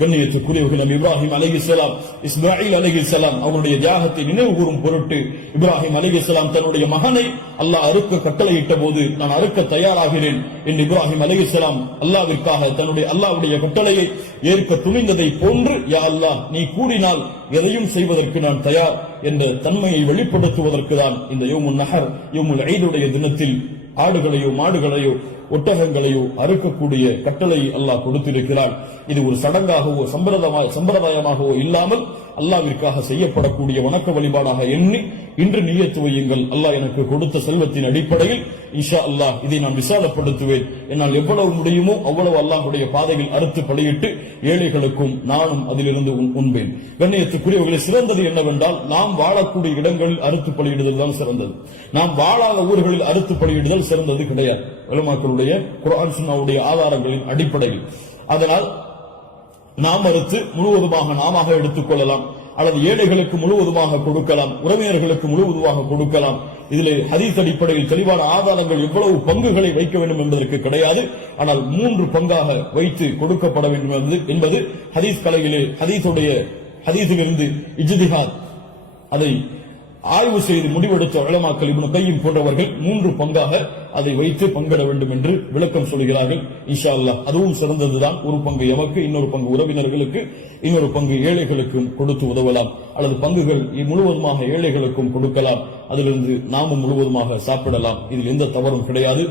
கண்ணியத்துக்குரியவர்கள் நபி இப்ராஹிம் அலைஹிஸ்ஸலாம் இஸ்மாயில் அலைஹிஸ்ஸலாம் அவருடைய தியாகத்தை நினைவு கூறும் பொருட்டு இப்ராஹிம் அலைஹிஸ்ஸலாம் தன்னுடைய மகனை அல்லாஹ் அறுக்க கட்டளையிட்ட போது நான் அறுக்க தயாராகிறேன் என்று இப்ராஹிம் அலைஹிஸ்ஸலாம் அல்லாஹ்விற்காக தன்னுடைய அல்லாஹ்வுடைய கட்டளையை ஏற்க துணிந்ததை போன்று யா அல்லாஹ் நீ கூறினால் எதையும் செய்வதற்கு நான் தயார் என்ற தன்மையை வெளிப்படுத்துவதற்கு தான் இந்த யௌமுன் நஹர் யௌமுல் ஈதுடைய தினத்தில் ஆடுகளையோ மாடுகளையோ ஒட்டகங்களையோ அறுக்கக்கூடிய கட்டளை அல்லாஹ் கொடுத்திருக்கிறார். இது ஒரு சடங்காகவோ சம்பிரதாயமாகவோ இல்லாமல் அல்லாஹ்விற்காக செய்யப்படக்கூடிய வணக்க வழிபாடாக எண்ணி இன்று நியத்து வையுங்கள். அல்லாஹ் எனக்கு கொடுத்த செல்வத்தின் அடிப்படையில் இன்ஷா அல்லாஹ் இதை நான் விசாலப்படுத்துவேன். என்னால் எவ்வளவு முடியுமோ அவ்வளவு அல்லாஹ்வுடைய பாதையில் அறுத்து பலியிட்டு ஏழைகளுக்கும் நானும் அதிலிருந்து உண்பேன். கண்ணியத்துக்குரியவர்களை சிறந்தது என்னவென்றால் நாம் வாழக்கூடிய இடங்களில் அறுத்து பலியிடுதல் தான் சிறந்தது. நாம் வாழாத ஊர்களில் அறுத்து பலியிடுதல் சிறந்தது கிடையாது. உலமாக்களுடைய குர்ஆன் சுன்னாவுடைய ஆதாரங்களின் அடிப்படையில். அதனால் நாம் அறுத்து முழுவதுமாக நாம எடுத்துக் கொள்ளலாம், அல்லது ஏழைகளுக்கு முழுவதுமாக கொடுக்கலாம், உறவினர்களுக்கு முழுவதுமாக கொடுக்கலாம். இதிலே ஹதீஸ் அடிப்படையில் தெளிவான ஆதாரங்கள் எவ்வளவு பங்குகளை வைக்க வேண்டும் என்பதற்கு கிடையாது. ஆனால் 3 பங்காக வைத்து கொடுக்கப்பட வேண்டும் என்பது ஹதீஸ் கலையிலே ஹதீஸிலிருந்து இஜ்திஹாத் அதை ஆய்வு செய்து முடிவெடுத்த உலமாக்கள் இப்னு கையிம் போன்றவர்கள் 3 பங்காக அதை வைத்து பங்கிட வேண்டும் என்று விளக்கம் சொல்கிறார்கள். இன்ஷா அல்லாஹ் அதுவும் சிறந்ததுதான். ஒரு பங்கு எமக்கு, இன்னொரு பங்கு உறவினர்களுக்கு, இன்னொரு பங்கு ஏழைகளுக்கும் கொடுத்து உதவலாம். அல்லது பங்குகள் முழுவதுமாக ஏழைகளுக்கும் கொடுக்கலாம், அதிலிருந்து நாமும் முழுவதுமாக சாப்பிடலாம். இதில் எந்த தவறும் கிடையாது.